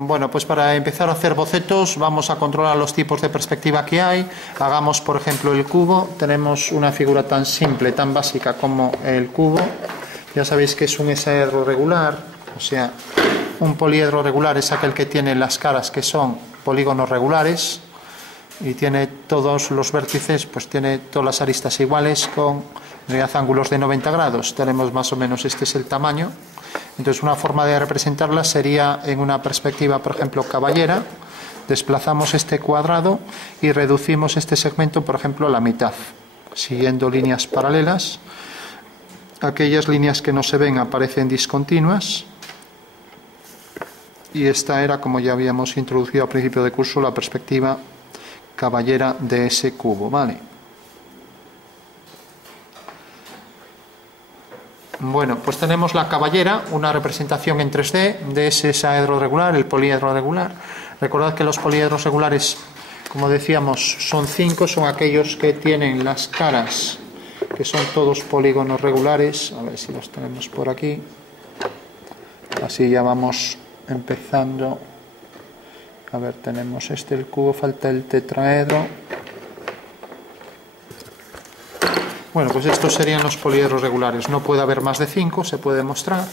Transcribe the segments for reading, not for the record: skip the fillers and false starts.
Bueno, pues para empezar a hacer bocetos vamos a controlar los tipos de perspectiva que hay. Hagamos, por ejemplo, el cubo. Tenemos una figura tan simple, tan básica como el cubo. Ya sabéis que es un hexaedro regular, o sea, un poliedro regular es aquel que tiene las caras que son polígonos regulares y tiene todos los vértices, pues tiene todas las aristas iguales con ángulos de 90 grados. Tenemos más o menos, este es el tamaño. Entonces una forma de representarla sería en una perspectiva, por ejemplo, caballera. Desplazamos este cuadrado y reducimos este segmento, por ejemplo, a la mitad, siguiendo líneas paralelas. Aquellas líneas que no se ven aparecen discontinuas. Y esta era, como ya habíamos introducido al principio de curso, la perspectiva caballera de ese cubo, ¿vale? Bueno, pues tenemos la caballera, una representación en 3D de ese hexaedro regular, el poliedro regular. Recordad que los poliedros regulares, como decíamos, son 5, son aquellos que tienen las caras, que son todos polígonos regulares. A ver si los tenemos por aquí. Así ya vamos empezando. A ver, tenemos el cubo, falta el tetraedro. Bueno, pues estos serían los poliedros regulares. No puede haber más de 5, se puede mostrar.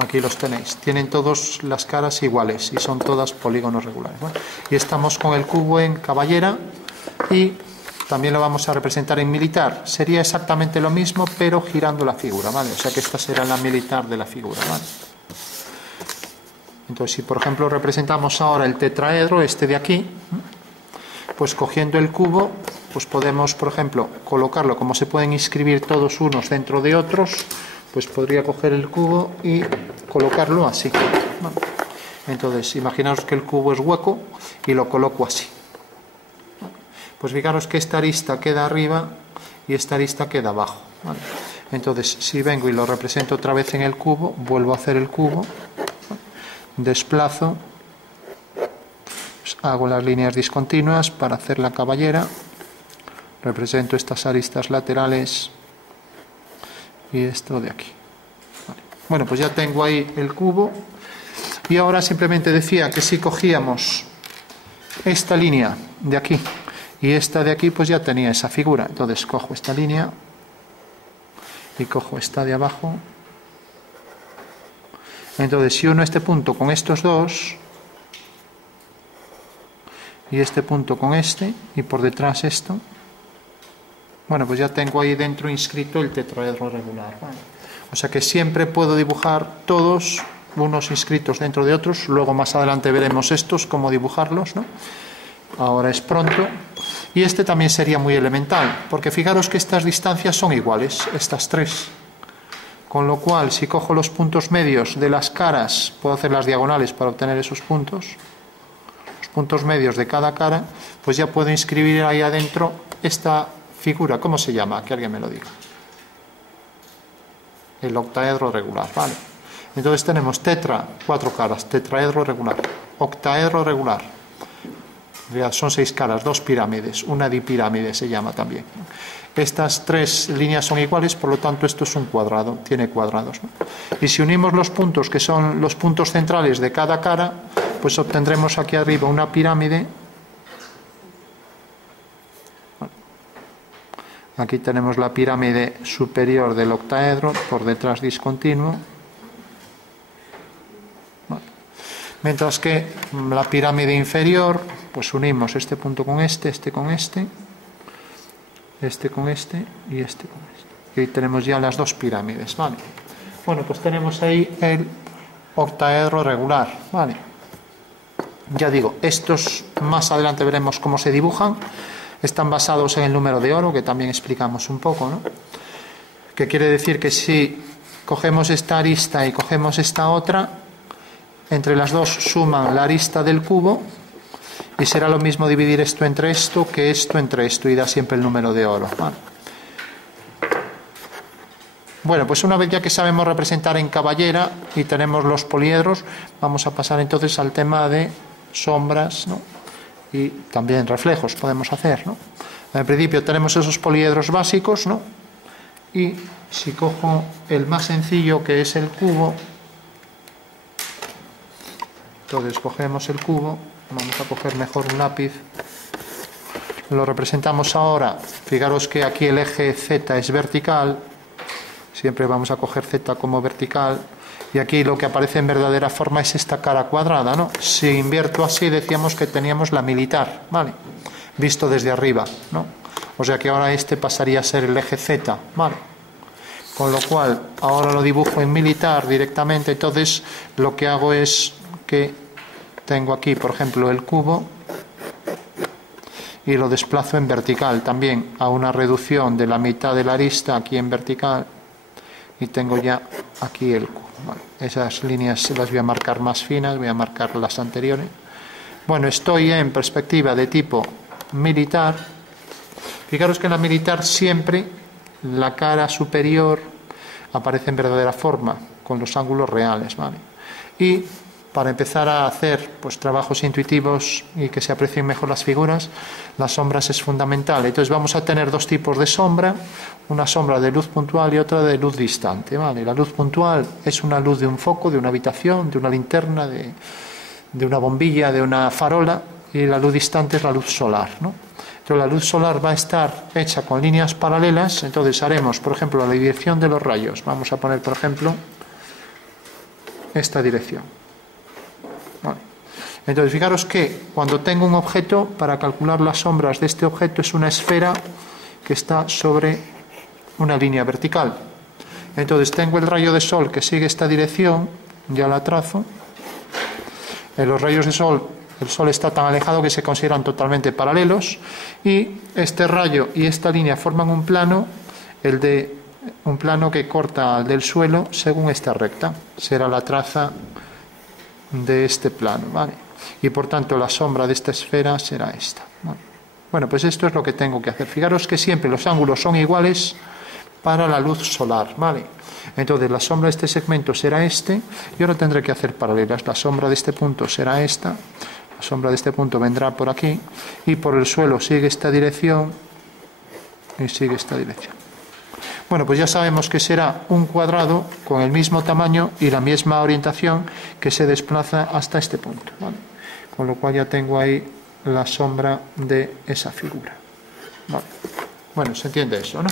Aquí los tenéis. Tienen todas las caras iguales y son todas polígonos regulares. ¿Vale? Y estamos con el cubo en caballera y también lo vamos a representar en militar. Sería exactamente lo mismo, pero girando la figura, ¿vale? O sea que esta será la militar de la figura, ¿vale? Entonces, si por ejemplo representamos ahora el tetraedro, este de aquí, pues cogiendo el cubo, pues podemos, por ejemplo, colocarlo, como se pueden inscribir todos unos dentro de otros, pues podría coger el cubo y colocarlo así. Bueno, entonces, imaginaos que el cubo es hueco y lo coloco así. Pues fijaros que esta arista queda arriba y esta arista queda abajo. ¿Vale? Entonces, si vengo y lo represento otra vez en el cubo, vuelvo a hacer el cubo, desplazo, pues hago las líneas discontinuas para hacer la caballera. Represento estas aristas laterales y esto de aquí. Vale. Bueno, pues ya tengo ahí el cubo. Y ahora simplemente decía que si cogíamos esta línea de aquí y esta de aquí, pues ya tenía esa figura. Entonces cojo esta línea y cojo esta de abajo. Entonces si uno este punto con estos dos y este punto con este y por detrás esto, bueno, pues ya tengo ahí dentro inscrito el tetraedro regular. ¿Vale? O sea que siempre puedo dibujar todos, unos inscritos dentro de otros. Luego más adelante veremos estos, cómo dibujarlos, ¿no? Ahora es pronto. Y este también sería muy elemental, porque fijaros que estas distancias son iguales, estas tres. Con lo cual, si cojo los puntos medios de las caras, puedo hacer las diagonales para obtener esos puntos. Los puntos medios de cada cara, pues ya puedo inscribir ahí adentro esta figura. ¿Cómo se llama? Que alguien me lo diga. El octaedro regular, ¿vale? Entonces tenemos tetra, 4 caras, tetraedro regular, octaedro regular. En realidad son 6 caras, 2 pirámides, una dipirámide se llama también. Estas 3 líneas son iguales, por lo tanto esto es un cuadrado, tiene cuadrados, ¿no? Y si unimos los puntos, que son los puntos centrales de cada cara, pues obtendremos aquí arriba una pirámide. Aquí tenemos la pirámide superior del octaedro, por detrás discontinuo. Bueno. Mientras que la pirámide inferior, pues unimos este punto con este con este, este con este y este con este. Y ahí tenemos ya las 2 pirámides, ¿vale? Bueno, pues tenemos ahí el octaedro regular, ¿vale? Ya digo, estos más adelante veremos cómo se dibujan. Están basados en el número de oro, que también explicamos un poco, ¿no? Que quiere decir que si cogemos esta arista y cogemos esta otra, entre las dos suman la arista del cubo y será lo mismo dividir esto entre esto que esto entre esto y da siempre el número de oro. ¿Vale? Bueno, pues una vez ya que sabemos representar en caballera y tenemos los poliedros, vamos a pasar entonces al tema de sombras, ¿no? Y también reflejos podemos hacer, ¿no? En principio tenemos esos poliedros básicos, ¿no? Y si cojo el más sencillo, que es el cubo, Entonces cogemos el cubo, vamos a coger mejor un lápiz, lo representamos ahora. Fijaros que aquí el eje Z es vertical, siempre vamos a coger Z como vertical, y aquí lo que aparece en verdadera forma es esta cara cuadrada, ¿no? Si invierto así, decíamos que teníamos la militar, ¿vale? Visto desde arriba, ¿no? O sea que ahora este pasaría a ser el eje Z, ¿vale? Con lo cual, ahora lo dibujo en militar directamente. Entonces, lo que hago es que tengo aquí, por ejemplo, el cubo y lo desplazo en vertical también a una reducción de la mitad de la arista aquí en vertical, y tengo ya aquí el cubo. Vale, esas líneas las voy a marcar más finas, voy a marcar las anteriores. Bueno, estoy en perspectiva de tipo militar. Fijaros que en la militar siempre la cara superior aparece en verdadera forma, con los ángulos reales, ¿vale? Y para empezar a hacer pues trabajos intuitivos y que se aprecien mejor las figuras, las sombras es fundamental. Entonces vamos a tener dos tipos de sombra, una sombra de luz puntual y otra de luz distante, ¿vale? La luz puntual es una luz de un foco, de una habitación, de una linterna, de una bombilla, de una farola, y la luz distante es la luz solar, ¿no? Entonces la luz solar va a estar hecha con líneas paralelas. Entonces haremos, por ejemplo, la dirección de los rayos. Vamos a poner, por ejemplo, esta dirección. Vale. Entonces fijaros que cuando tengo un objeto, para calcular las sombras de este objeto es una esfera que está sobre una línea vertical. Entonces tengo el rayo de sol que sigue esta dirección, ya la trazo. En los rayos de sol, el sol está tan alejado que se consideran totalmente paralelos, y este rayo y esta línea forman un plano, un plano que corta al del suelo según esta recta. Será la traza de este plano, ¿vale? Y por tanto la sombra de esta esfera será esta, ¿vale? Bueno, pues esto es lo que tengo que hacer. Fijaros que siempre los ángulos son iguales para la luz solar, ¿vale? Entonces la sombra de este segmento será este, y ahora tendré que hacer paralelas. La sombra de este punto será esta, la sombra de este punto vendrá por aquí, y por el suelo sigue esta dirección y sigue esta dirección. Bueno, pues ya sabemos que será un cuadrado con el mismo tamaño y la misma orientación que se desplaza hasta este punto, ¿vale? Con lo cual ya tengo ahí la sombra de esa figura, ¿vale? Bueno, se entiende eso, ¿no?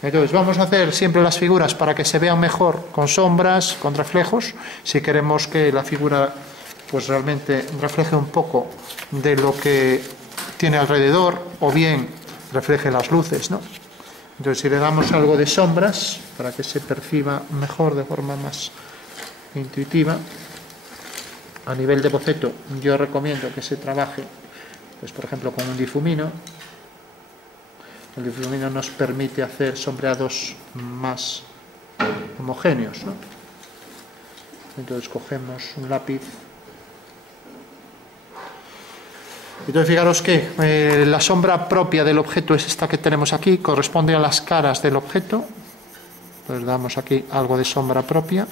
Entonces vamos a hacer siempre las figuras para que se vean mejor con sombras, con reflejos, si queremos que la figura pues realmente refleje un poco de lo que tiene alrededor, o bien refleje las luces, ¿no? Entonces si le damos algo de sombras para que se perciba mejor, de forma más intuitiva, a nivel de boceto yo recomiendo que se trabaje pues por ejemplo con un difumino. El difumino nos permite hacer sombreados más homogéneos, ¿no? Entonces cogemos un lápiz. Entonces fijaros que la sombra propia del objeto es esta que tenemos aquí, corresponde a las caras del objeto. Entonces damos aquí algo de sombra propia.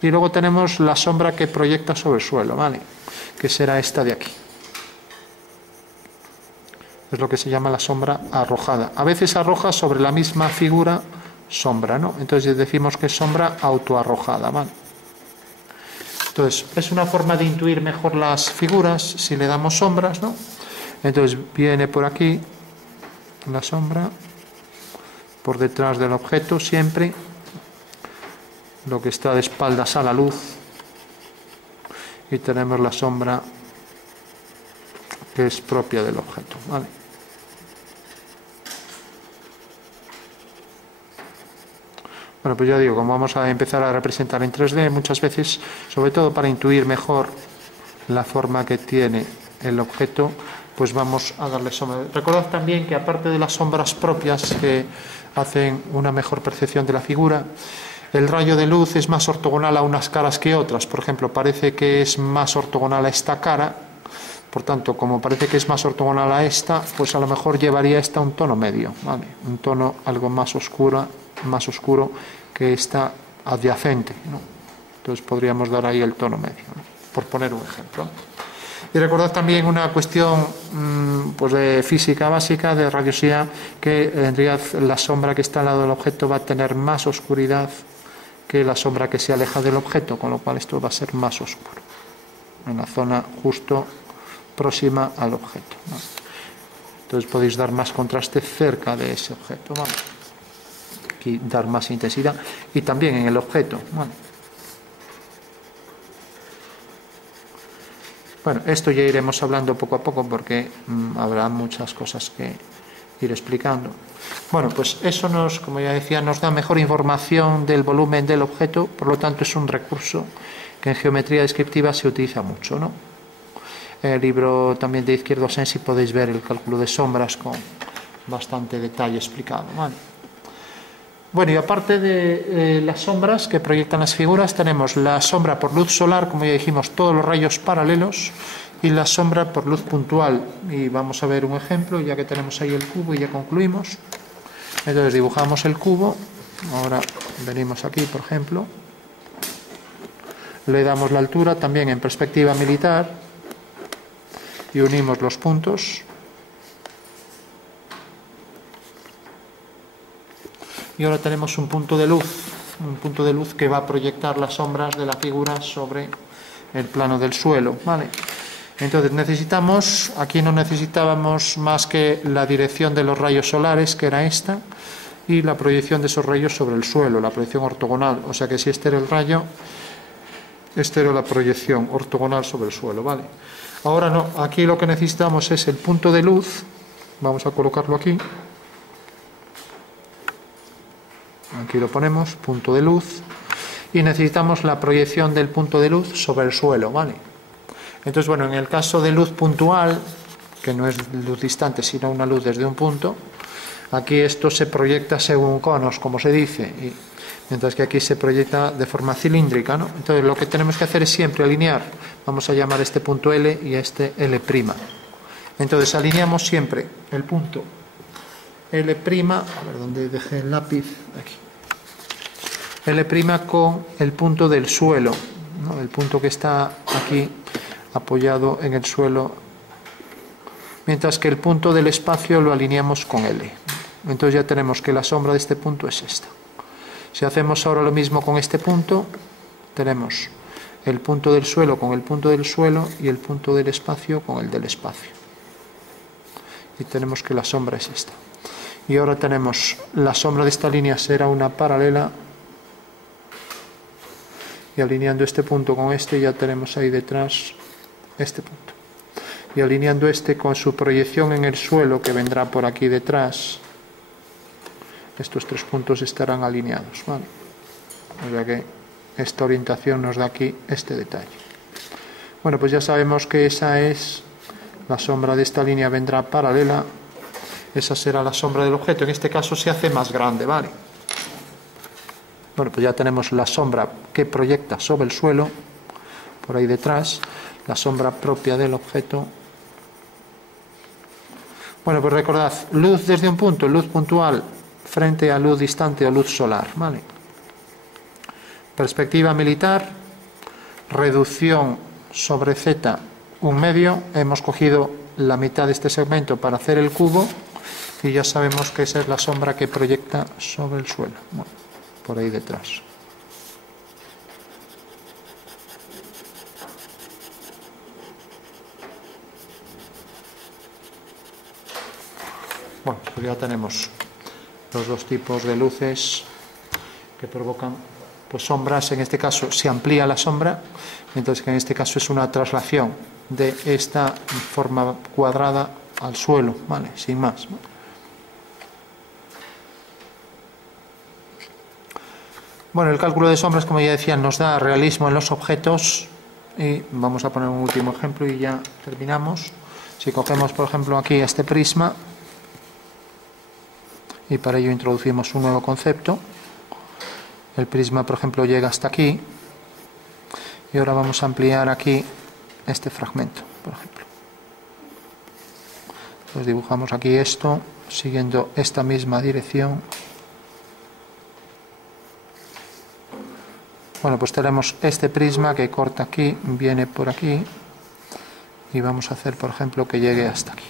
Y luego tenemos la sombra que proyecta sobre el suelo, ¿vale? Que será esta de aquí. Es lo que se llama la sombra arrojada. A veces arroja sobre la misma figura sombra, ¿no? Entonces decimos que es sombra autoarrojada, ¿vale? Entonces, es una forma de intuir mejor las figuras si le damos sombras, ¿no? Entonces viene por aquí la sombra, por detrás del objeto siempre, lo que está de espaldas a la luz, y tenemos la sombra que es propia del objeto, ¿vale? Bueno, pues ya digo, como vamos a empezar a representar en 3D muchas veces, sobre todo para intuir mejor la forma que tiene el objeto, pues vamos a darle sombra. Recordad también que aparte de las sombras propias que hacen una mejor percepción de la figura, el rayo de luz es más ortogonal a unas caras que otras. Por ejemplo, parece que es más ortogonal a esta cara, por tanto, como parece que es más ortogonal a esta, pues a lo mejor llevaría esta un tono medio, ¿vale? Un tono algo más oscuro que esta adyacente, ¿no? Entonces podríamos dar ahí el tono medio, ¿no? Por poner un ejemplo. Y recordad también una cuestión pues de física básica, de radiosidad, que en realidad la sombra que está al lado del objeto va a tener más oscuridad que la sombra que se aleja del objeto, con lo cual esto va a ser más oscuro, en la zona justo próxima al objeto, ¿no? Entonces podéis dar más contraste cerca de ese objeto, ¿vale? Aquí dar más intensidad y también en el objeto, ¿vale? Bueno, esto ya iremos hablando poco a poco porque habrá muchas cosas que ir explicando. Bueno, pues eso nos, como ya decía, nos da mejor información del volumen del objeto, por lo tanto es un recurso que en geometría descriptiva se utiliza mucho, ¿no? En el libro también de Izquierdo Sensi podéis ver el cálculo de sombras con bastante detalle explicado, ¿vale? Bueno, y aparte de las sombras que proyectan las figuras, tenemos la sombra por luz solar, como ya dijimos, todos los rayos paralelos, y la sombra por luz puntual. Y vamos a ver un ejemplo, ya que tenemos ahí el cubo y ya concluimos. Entonces dibujamos el cubo, ahora venimos aquí, por ejemplo, le damos la altura también en perspectiva militar y unimos los puntos. Y ahora tenemos un punto de luz que va a proyectar las sombras de la figura sobre el plano del suelo, ¿vale? Entonces necesitamos, aquí no necesitábamos más que la dirección de los rayos solares, que era esta, y la proyección de esos rayos sobre el suelo, la proyección ortogonal. O sea que si este era el rayo, esta era la proyección ortogonal sobre el suelo, ¿vale? Ahora no, aquí lo que necesitamos es el punto de luz, vamos a colocarlo aquí. Aquí lo ponemos, punto de luz, y necesitamos la proyección del punto de luz sobre el suelo, ¿vale? Entonces, bueno, en el caso de luz puntual, que no es luz distante, sino una luz desde un punto, aquí esto se proyecta según conos, como se dice, y mientras que aquí se proyecta de forma cilíndrica, ¿no? Entonces, lo que tenemos que hacer es siempre alinear, vamos a llamar este punto L y este L'. Entonces, alineamos siempre el punto L', a ver dónde dejé el lápiz, aquí. L' con el punto del suelo, ¿no? El punto que está aquí apoyado en el suelo, mientras que el punto del espacio lo alineamos con L. Entonces ya tenemos que la sombra de este punto es esta. Si hacemos ahora lo mismo con este punto, tenemos el punto del suelo con el punto del suelo y el punto del espacio con el del espacio. Y tenemos que la sombra es esta. Y ahora tenemos la sombra de esta línea será una paralela, y alineando este punto con este ya tenemos ahí detrás este punto, y alineando este con su proyección en el suelo que vendrá por aquí detrás, estos tres puntos estarán alineados, ¿vale? O sea que esta orientación nos da aquí este detalle. Bueno, pues ya sabemos que esa es la sombra de esta línea, vendrá paralela, esa será la sombra del objeto, en este caso se hace más grande, ¿vale? Bueno, pues ya tenemos la sombra que proyecta sobre el suelo, por ahí detrás, la sombra propia del objeto. Bueno, pues recordad, luz desde un punto, luz puntual, frente a luz distante o luz solar, ¿vale? Perspectiva militar, reducción sobre Z, 1/2, hemos cogido la mitad de este segmento para hacer el cubo, y ya sabemos que esa es la sombra que proyecta sobre el suelo, bueno, por ahí detrás. Bueno, pues ya tenemos los dos tipos de luces que provocan pues sombras. En este caso se amplía la sombra, mientras que en este caso es una traslación de esta forma cuadrada al suelo, ¿vale? Sin más, ¿no? Bueno, el cálculo de sombras, como ya decía, nos da realismo en los objetos, y vamos a poner un último ejemplo y ya terminamos. Si cogemos, por ejemplo, aquí este prisma, y para ello introducimos un nuevo concepto, el prisma, por ejemplo, llega hasta aquí, y ahora vamos a ampliar aquí este fragmento, por ejemplo. Pues dibujamos aquí esto, siguiendo esta misma dirección. Bueno, pues tenemos este prisma que corta aquí, viene por aquí, y vamos a hacer, por ejemplo, que llegue hasta aquí.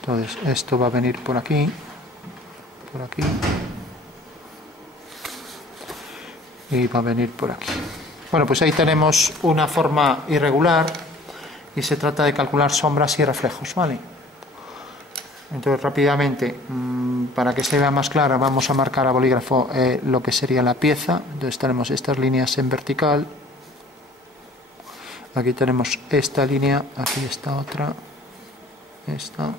Entonces, esto va a venir por aquí, por aquí. Y va a venir por aquí. Bueno, pues ahí tenemos una forma irregular y se trata de calcular sombras y reflejos, ¿vale? Entonces, rápidamente, para que se vea más clara, vamos a marcar a bolígrafo lo que sería la pieza. Entonces tenemos estas líneas en vertical. Aquí tenemos esta línea, aquí está otra, esta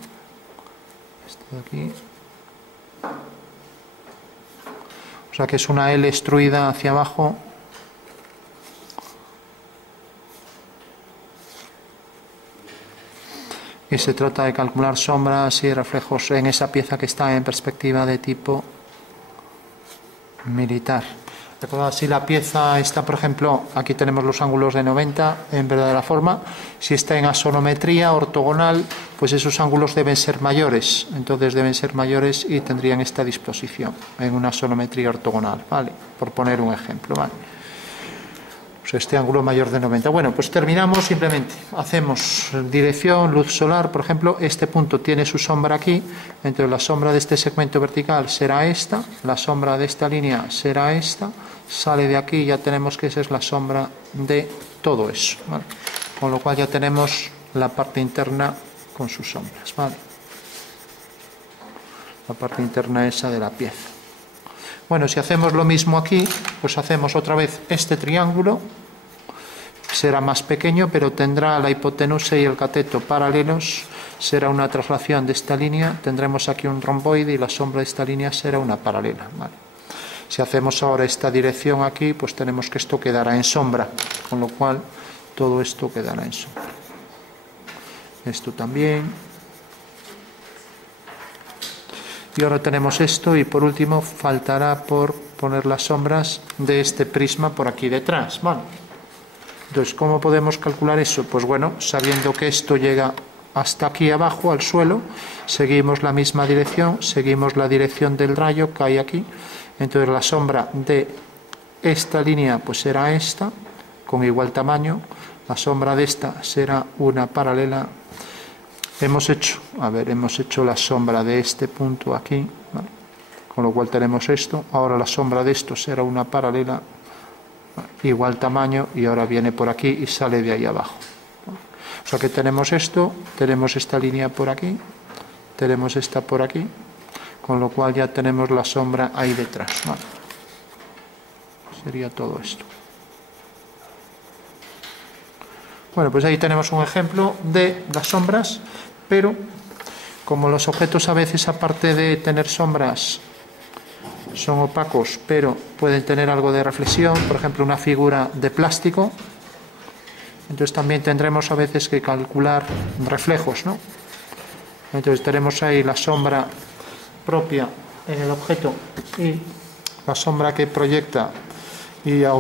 de aquí. O sea que es una L extruida hacia abajo. Y se trata de calcular sombras y reflejos en esa pieza que está en perspectiva de tipo militar. Recordad, si la pieza está, por ejemplo, aquí tenemos los ángulos de 90 en verdadera forma, si está en asonometría ortogonal, pues esos ángulos deben ser mayores, entonces deben ser mayores y tendrían esta disposición en una asonometría ortogonal, ¿vale? Por poner un ejemplo, ¿vale? Pues este ángulo mayor de 90. Bueno, pues terminamos simplemente. Hacemos dirección, luz solar, por ejemplo, este punto tiene su sombra aquí, entonces la sombra de este segmento vertical será esta, la sombra de esta línea será esta, sale de aquí y ya tenemos que esa es la sombra de todo eso, ¿vale? Con lo cual ya tenemos la parte interna con sus sombras, ¿vale? La parte interna esa de la pieza. Bueno, si hacemos lo mismo aquí, pues hacemos otra vez este triángulo, será más pequeño, pero tendrá la hipotenusa y el cateto paralelos, será una traslación de esta línea, tendremos aquí un romboide y la sombra de esta línea será una paralela, ¿vale? Si hacemos ahora esta dirección aquí, pues tenemos que esto quedará en sombra, con lo cual todo esto quedará en sombra. Esto también. Y ahora tenemos esto y por último faltará por poner las sombras de este prisma por aquí detrás, ¿vale? Entonces, ¿cómo podemos calcular eso? Pues bueno, sabiendo que esto llega hasta aquí abajo, al suelo, seguimos la misma dirección, seguimos la dirección del rayo que hay aquí, entonces la sombra de esta línea pues será esta, con igual tamaño, la sombra de esta será una paralela. Hemos hecho la sombra de este punto aquí, ¿vale? Con lo cual tenemos esto, ahora la sombra de esto será una paralela, ¿vale? Igual tamaño y ahora viene por aquí y sale de ahí abajo, ¿vale? O sea que tenemos esto, tenemos esta línea por aquí, tenemos esta por aquí, con lo cual ya tenemos la sombra ahí detrás, ¿vale? Sería todo esto. Bueno, pues ahí tenemos un ejemplo de las sombras, pero como los objetos a veces, aparte de tener sombras, son opacos, pero pueden tener algo de reflexión, por ejemplo una figura de plástico, entonces también tendremos a veces que calcular reflejos, ¿no? Entonces tenemos ahí la sombra propia en el objeto y la sombra que proyecta y la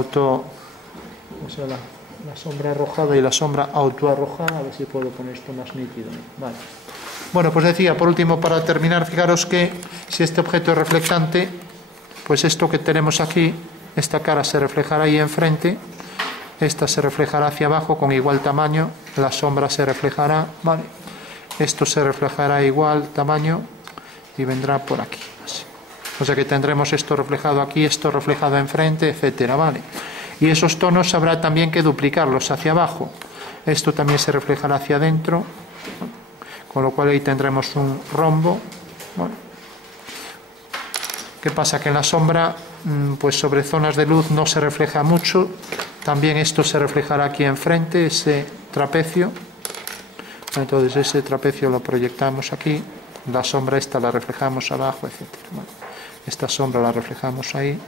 sombra arrojada y la sombra autoarrojada. A ver si puedo poner esto más nítido, ¿no? Vale. Bueno, pues decía, por último, para terminar, fijaros que si este objeto es reflectante, pues esto que tenemos aquí, esta cara se reflejará ahí enfrente, esta se reflejará hacia abajo con igual tamaño, la sombra se reflejará, ¿vale? Esto se reflejará igual tamaño y vendrá por aquí, así. O sea que tendremos esto reflejado aquí, esto reflejado enfrente, etcétera, ¿vale? Y esos tonos habrá también que duplicarlos hacia abajo. Esto también se reflejará hacia adentro, con lo cual ahí tendremos un rombo. Bueno, ¿qué pasa? Que en la sombra, pues sobre zonas de luz no se refleja mucho. También esto se reflejará aquí enfrente, ese trapecio. Entonces ese trapecio lo proyectamos aquí. La sombra esta la reflejamos abajo, etc. Bueno, esta sombra la reflejamos ahí.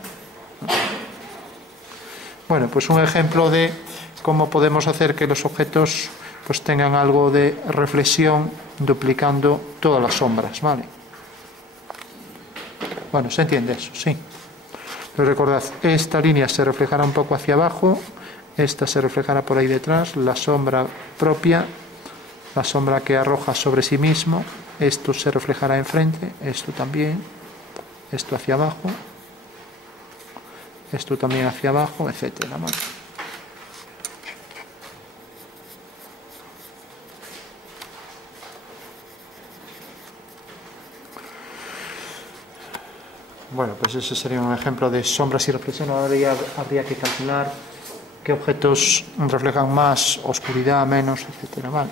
Bueno, pues un ejemplo de cómo podemos hacer que los objetos pues tengan algo de reflexión duplicando todas las sombras, ¿vale? Bueno, ¿se entiende eso? Sí. Pero recordad, esta línea se reflejará un poco hacia abajo, esta se reflejará por ahí detrás, la sombra propia, la sombra que arroja sobre sí mismo, esto se reflejará enfrente, esto también, esto hacia abajo, esto también hacia abajo, etcétera, ¿vale? Bueno, pues ese sería un ejemplo de sombras y reflexión. Ahora ya habría que calcular qué objetos reflejan más, oscuridad, menos, etcétera. Vale.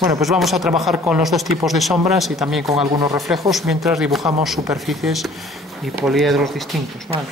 Bueno, pues vamos a trabajar con los dos tipos de sombras y también con algunos reflejos mientras dibujamos superficies y poliedros distintos. Vale.